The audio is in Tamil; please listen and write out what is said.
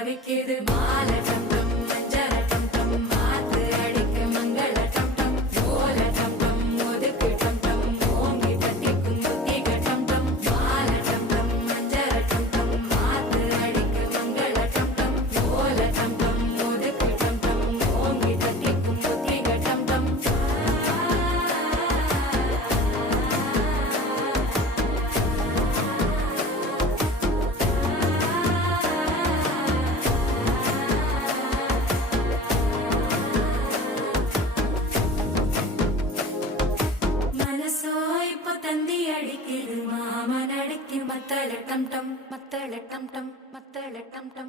தவிக்குது மாலை டம் டம் மஞ்சள டம் டம் மாத்து அடிக்க மங்கள டம் டம் ஓல டம் டம் ஒதுக்கு டம் டம் ஓங்கி தட்டிக்கும் புத்திக டம் டம் மாலை டம் டம் மஞ்சள டம் டம் மாத்து அடிக்க மங்கள டம் டம் ஓல டம் டம் ஒதுக்கு டம் டம் ஓங்கி தட்டிக்கும் புத்திக டம் டம் മനസ്സോ ഇപ്പൊ തന്തി അടിക്കുത് മാമനടിക്ക് മത്തള ടം ടം മത്തള ടം ടം മത്തള ടം ടം